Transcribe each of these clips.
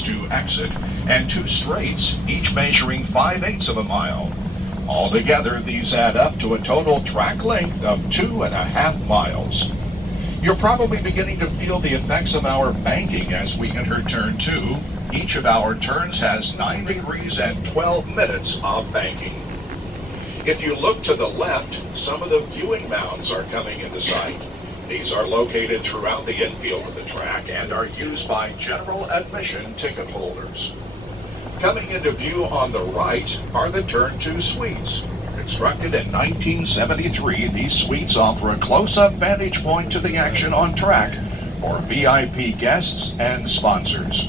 turns to exit, and 2 straights, each measuring 5/8 of a mile. Altogether, these add up to a total track length of 2.5 miles. You're probably beginning to feel the effects of our banking as we enter turn 2. Each of our turns has 9 degrees and 12 minutes of banking. If you look to the left, some of the viewing mounds are coming into sight. These are located throughout the infield of the track and are used by general admission ticket holders. Coming into view on the right are the Turn 2 suites. Constructed in 1973, these suites offer a close-up vantage point to the action on track for VIP guests and sponsors.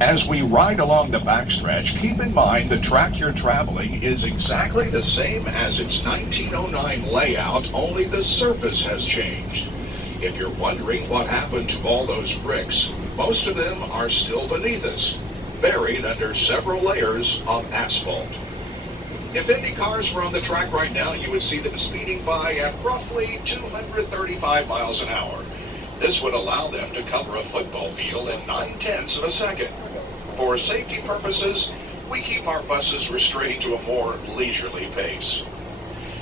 As we ride along the backstretch, keep in mind the track you're traveling is exactly the same as its 1909 layout, only the surface has changed. If you're wondering what happened to all those bricks, most of them are still beneath us, buried under several layers of asphalt. If Indy cars were on the track right now, you would see them speeding by at roughly 235 miles an hour. This would allow them to cover a football field in 9/10 of a second. For safety purposes, we keep our buses restrained to a more leisurely pace.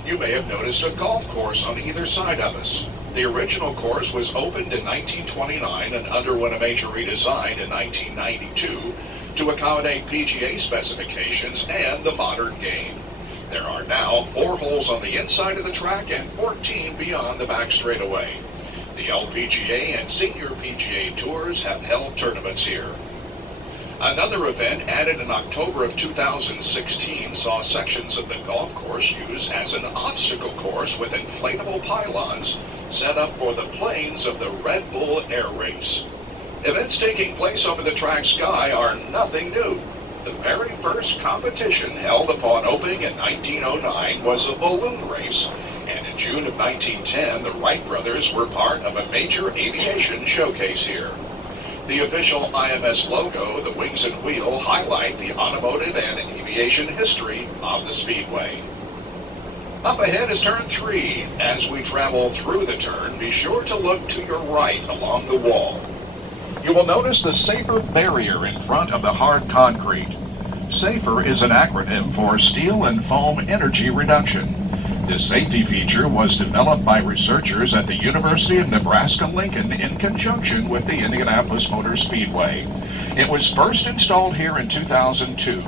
You may have noticed a golf course on either side of us. The original course was opened in 1929 and underwent a major redesign in 1992 to accommodate PGA specifications and the modern game. There are now 4 holes on the inside of the track and 14 beyond the back straightaway. The LPGA and Senior PGA Tours have held tournaments here. Another event added in October of 2016 saw sections of the golf course used as an obstacle course with inflatable pylons set up for the planes of the Red Bull Air Race. Events taking place over the track sky are nothing new. The very first competition held upon opening in 1909 was a balloon race, and in June of 1910, the Wright brothers were part of a major aviation showcase here. The official IMS logo, the wings and wheel, highlight the automotive and aviation history of the Speedway. Up ahead is turn 3. As we travel through the turn, be sure to look to your right along the wall. You will notice the SAFER barrier in front of the hard concrete. SAFER is an acronym for Steel and Foam Energy Reduction. This safety feature was developed by researchers at the University of Nebraska-Lincoln in conjunction with the Indianapolis Motor Speedway. It was first installed here in 2002.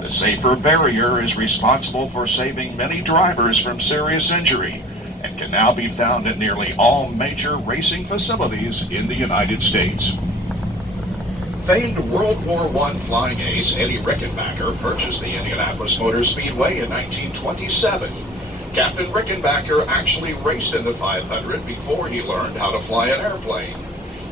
The SAFER barrier is responsible for saving many drivers from serious injury and can now be found at nearly all major racing facilities in the United States. Famed World War I flying ace Eddie Rickenbacker purchased the Indianapolis Motor Speedway in 1927. Captain Rickenbacker actually raced in the 500 before he learned how to fly an airplane.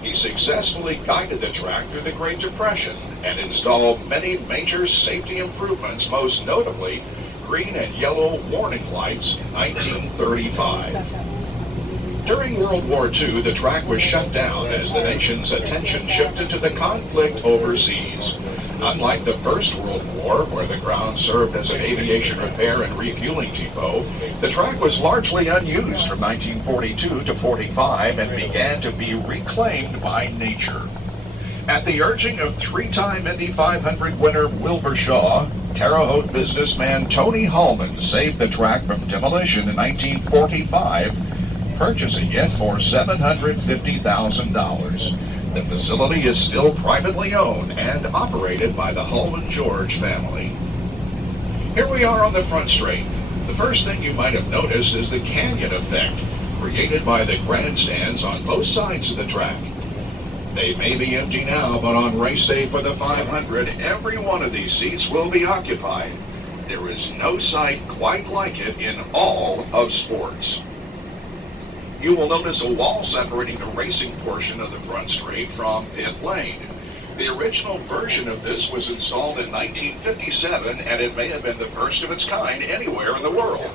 He successfully guided the track through the Great Depression and installed many major safety improvements, most notably green and yellow warning lights in 1935. During World War II, the track was shut down as the nation's attention shifted to the conflict overseas. Unlike the First World War, where the ground served as an aviation repair and refueling depot, the track was largely unused from 1942 to 45 and began to be reclaimed by nature. At the urging of 3-time Indy 500 winner Wilbur Shaw, Terre Haute businessman Tony Hallman saved the track from demolition in 1945, purchasing it for $750,000. The facility is still privately owned and operated by the Hallman George family. Here we are on the front straight. The first thing you might have noticed is the canyon effect created by the grandstands on both sides of the track. They may be empty now, but on race day for the 500, every one of these seats will be occupied. There is no sight quite like it in all of sports. You will notice a wall separating the racing portion of the front straight from pit lane. The original version of this was installed in 1957, and it may have been the first of its kind anywhere in the world.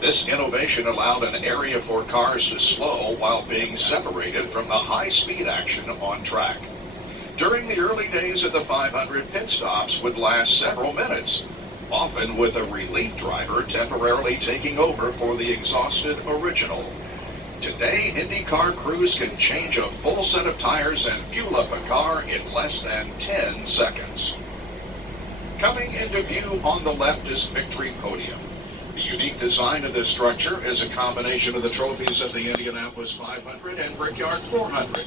This innovation allowed an area for cars to slow while being separated from the high-speed action on track. During the early days of the 500, pit stops would last several minutes, often with a relief driver temporarily taking over for the exhausted original. Today, IndyCar crews can change a full set of tires and fuel up a car in less than 10 seconds. Coming into view on the left is Victory Podium. The unique design of this structure is a combination of the trophies of the Indianapolis 500 and Brickyard 400.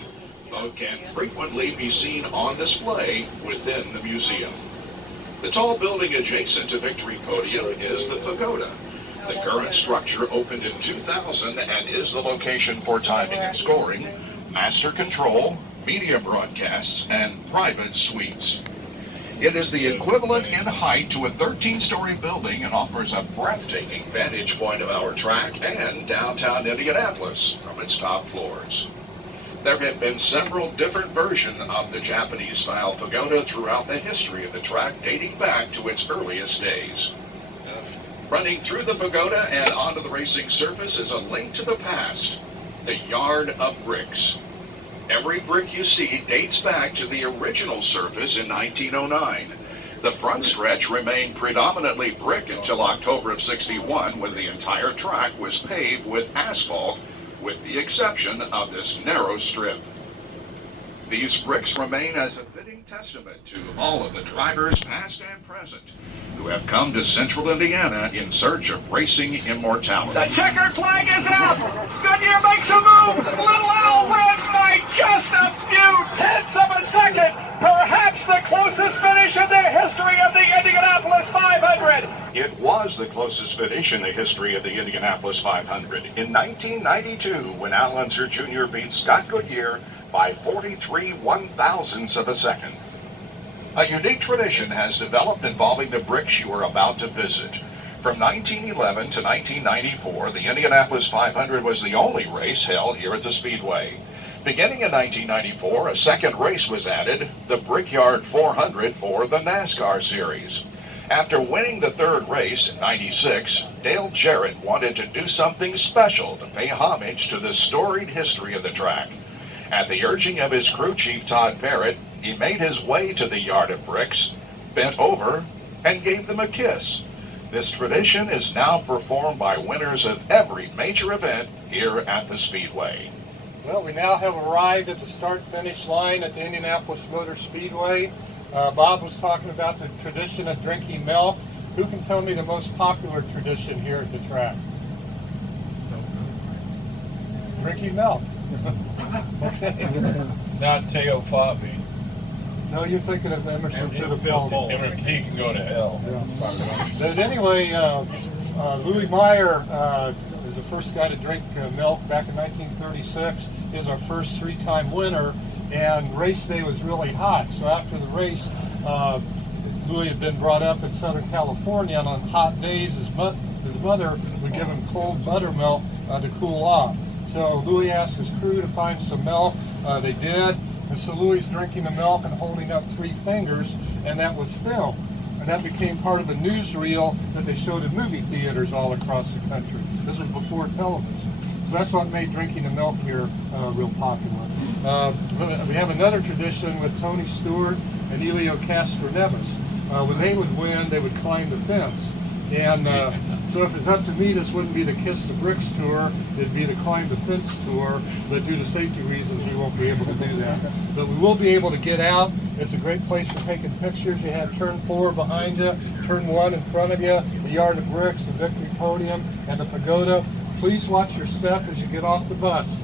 Both can frequently be seen on display within the museum. The tall building adjacent to Victory Podium is the Pagoda. The current structure opened in 2000 and is the location for timing and scoring, master control, media broadcasts, and private suites. It is the equivalent in height to a 13-story building and offers a breathtaking vantage point of our track and downtown Indianapolis from its top floors. There have been several different versions of the Japanese-style pagoda throughout the history of the track, dating back to its earliest days. Running through the pagoda and onto the racing surface is a link to the past, the Yard of Bricks. Every brick you see dates back to the original surface in 1909. The front stretch remained predominantly brick until October of '61, when the entire track was paved with asphalt, with the exception of this narrow strip. These bricks remain as a fitting testament to all of the drivers, past and present, who have come to Central Indiana in search of racing immortality. The checkered flag is out. Goodyear makes a move. Little Owl wins by just a few tenths of a second. Perhaps the closest finish in the history of the Indianapolis 500. It was the closest finish in the history of the Indianapolis 500 in 1992, when Al Unser Jr. beat Scott Goodyear by 43 one-thousandths of a second. A unique tradition has developed involving the bricks you are about to visit. From 1911 to 1994, the Indianapolis 500 was the only race held here at the Speedway. Beginning in 1994, a second race was added, the Brickyard 400 for the NASCAR series. After winning the third race in '96, Dale Jarrett wanted to do something special to pay homage to the storied history of the track. At the urging of his crew chief Todd Barrett, he made his way to the Yard of Bricks, bent over, and gave them a kiss. This tradition is now performed by winners of every major event here at the Speedway. Well, we now have arrived at the start-finish line at the Indianapolis Motor Speedway. Bob was talking about the tradition of drinking milk. Who can tell me the most popular tradition here at the track? Drinking milk. Not Teo Fabi. No, you're thinking of Emerson to the Fall. Emerson, he can go to hell. Yeah. But anyway, Louis Meyer is the first guy to drink milk back in 1936. He was our first three-time winner, and race day was really hot. So after the race, Louis had been brought up in Southern California, and on hot days, his mother would give him cold buttermilk to cool off. So Louis asked his crew to find some milk. They did. And so Louis drinking the milk and holding up three fingers, and that was film. And that became part of a newsreel that they showed in movie theaters all across the country. This was before television. So that's what made drinking the milk here real popular. We have another tradition with Tony Stewart and Elio Castroneves. When they would win, they would climb the fence. And so if it's up to me, this wouldn't be the Kiss the Bricks tour, it'd be the Climb the Fence tour, but due to safety reasons, we won't be able to do that. But we will be able to get out. It's a great place for taking pictures. You have turn 4 behind you, turn 1 in front of you, the Yard of Bricks, the Victory Podium, and the Pagoda. Please watch your step as you get off the bus.